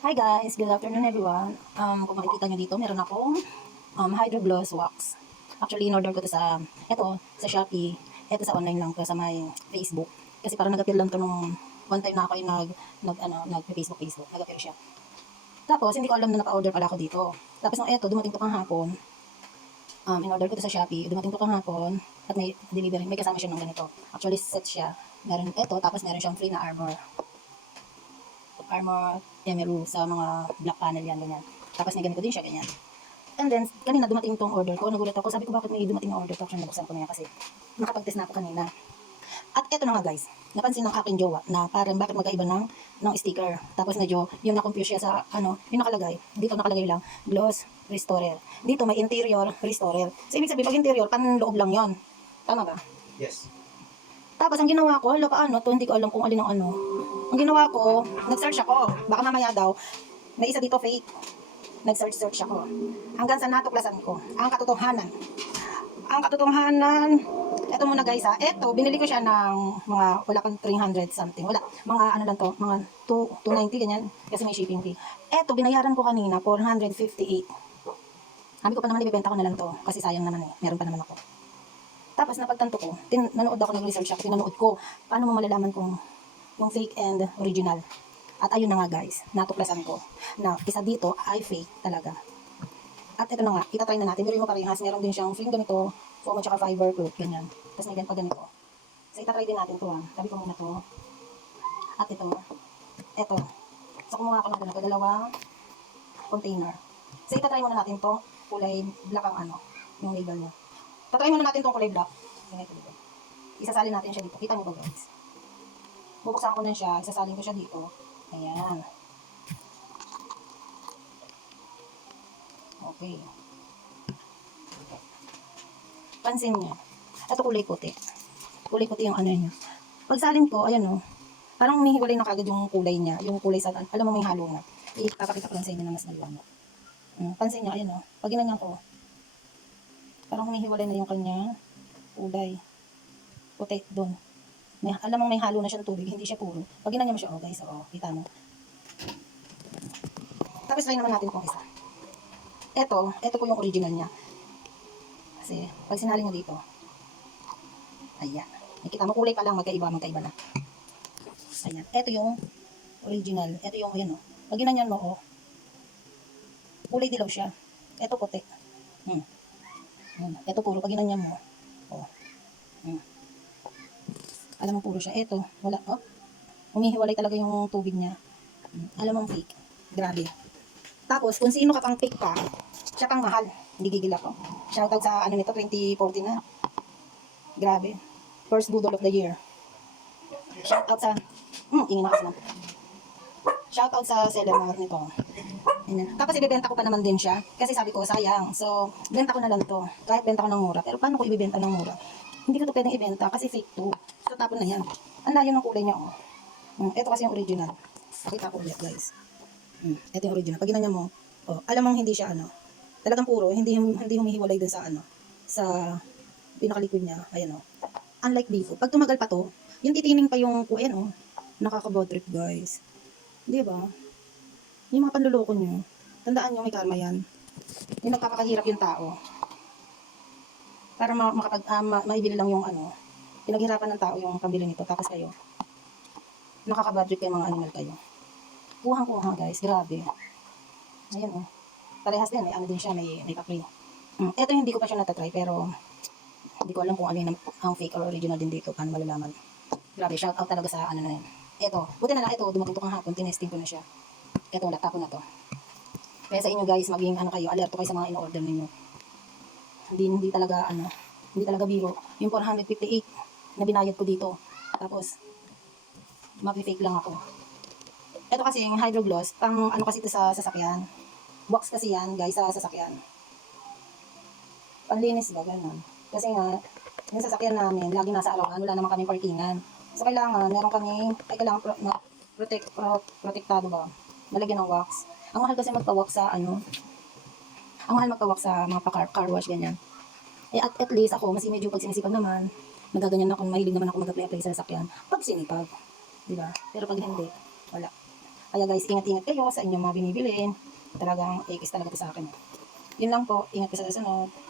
Hi guys, good afternoon everyone. Kung makikita nyo dito, meron akong Hydro Gloss Wax. Actually, in-order ko to sa Shopee. Ito sa online lang to, sa my Facebook. Kasi parang nag-appear lang to nung one time na ako ay nag-Facebook. Nag-appear siya. Tapos, hindi ko alam na naka-order pala ako dito. Tapos, nung eto, dumating to kahapon. In-order ko to sa Shopee. Dumating to kahapon. At may delivery. May kasama siya ng ganito. Actually, set siya. Meron ito, tapos meron siyang free na armor emeru sa mga black panel yan, ganyan. Tapos may ganito din siya, ganyan. And then, kanina dumating tong order ko, nagulat ako, sabi ko bakit may dumating na order to, actually nabuksan ko na yan kasi nakapag-test na ako kanina. At eto na nga guys, napansin ng aking jowa na parang bakit magkaiba ng sticker. Tapos medyo yung na-confuse siya sa yung nakalagay. Dito nakalagay lang, gloss restorer. Dito may interior restorer. So ibig sabihin, pag interior, panloob lang yon. Tama ba? Yes. Tapos ang ginawa ko, hala paano to, hindi ko alam kung alin ang ano. Ang ginawa ko, nag-search ako. Baka mamaya daw, may isa dito fake. Nag-search ako. Hanggang sa natuklasan ko, ang katotohanan. Ang katotohanan, eto muna guys ha, eto, binili ko siya ng mga, wala pang 300 something. Wala, mga ano lang to, mga 290 ganyan, kasi may shipping fee. Eto, binayaran ko kanina, 458. Sabi ko pa naman, ibibenta ko na lang to, kasi sayang naman eh, meron pa naman ako. Tapos napagtanto ko, nanood ako ng research ako, tinanood ko, paano mo malalaman kung yung fake and original. At ayun na nga guys, natuklasan ko na isa dito ay fake talaga. At ito na nga, itatry na natin, pero yung parehas, meron din siyang film ganito, foam at saka fiber cloth, ganyan. Tapos may ganito pa ganito. So itatry din natin to ha, sabi ko muna to. At ito. So kumuha ako ng ganito, dalawang container. So itatry muna natin to, kulay black ang yung label niya. Tatry muna natin itong kulay black. Isasalin natin siya dito. Kita nyo ba guys? Bubuksan ko na siya. Isasalin ko siya dito. Ayan. Okay. Pansin nyo. Ito kulay puti. Kulay puti yung ano niya. Pagsalin ko, ayan o. Parang umihiwalay na kagad yung kulay niya. Yung kulay sa, alam mo may halo na. Ipapakita ko lang sa inyo na mas maliwanag. Pansin nyo, ayan o. Pag ginanyan ko, parang humihiwalay na yung kanya kulay. Puti doon. Alam mo may halo na siyang tubig, hindi siya puro. Pag ginanyan mo siya, guys, kita mo. Tapos try naman natin itong isa. Ito po yung original niya. Kasi, pag sinali mo dito, ayan. Nakita mo, kulay pa lang, magkaiba na. Ayan. Ito yung original. Ito yung, ayan o. Pag ginanyan mo, kulay dilaw siya. Ito puti. Ito puro, pag ginanyan mo, alam mo puro siya. Ito, wala, umihiwalay talaga yung tubig niya. Alam mong fake. Grabe. Tapos, kung sino ka pang fake pa, siya pang mahal. Hindi gigil ako. Shoutout sa nito, 2014 na. Grabe. First Budol of the Year. Shoutout sa, ingin na kasi lang. Shoutout sa seller na nito. Tapos, ibibenta ko pa naman din siya. Kasi sabi ko, sayang. So, benta ko na lang to. Kahit benta ko ng mura. Pero paano ko ibibenta ng mura? Hindi ko to pwedeng ibenta kasi fake to. So, tapon na yan. Ang layo ng kulay niya, ito kasi yung original. Pakita ko ulit, guys. Ito yung original. Pag ginanyan mo, alam mong hindi siya talagang puro, hindi humihiwalay dun sa pinakaliquid niya. Ayan Unlike dito, pag tumagal pa to, yung titining pa yung nakaka-bad trip, guys. Di ba? Yung mga panluloko nyo, tandaan nyo may karma yan. Yung nagpapakahirap yung tao. Para maibili lang yung pinaghirapan ng tao yung pambili nito. Tapos kayo, nakaka-bad trip kayo, mga animal kayo. Kuhang-kuha guys, grabe. Ayan parehas din, may din siya, may pa-free. Ito hindi ko pa siya natatry, pero hindi ko alam kung ano ang fake or original din dito, paano malalaman. Grabe, shout out talaga sa na yan. Ito, buti na lang ito, dumating to kahapon, tinesting ko na siya. Ito, laptop na to. Kaya sa inyo guys, maging kayo, alerto kayo sa mga in-order ninyo. Hindi talaga biro. Yung 458 na binayad ko dito. Tapos, mapi-fake lang ako. Ito kasi yung Hydro Gloss, pang kasi ito sa sasakyan. Box kasi yan, guys, sa sasakyan. Panlinis ba, ganun. Kasi nga, yung sasakyan namin, lagi nasa arawan, wala naman kami parkingan. So, kailangan, meron kami, kailangan protektado ba? Nalagyan ng wax. Ang mahal kasi magpa-wax sa, ang mahal magpa-wax sa mga car wash, ganyan. At least ako, mas medyo pag sinisipag naman, nagaganyan ako, mahilig naman ako mag-apply sa sasakyan. Pag sinipag, diba? Pero pag hindi, wala. Kaya guys, ingat-ingat kayo sa inyong mga binibilin. Talagang ekis talaga to sa akin. Yun lang po, ingat ka sa susunod.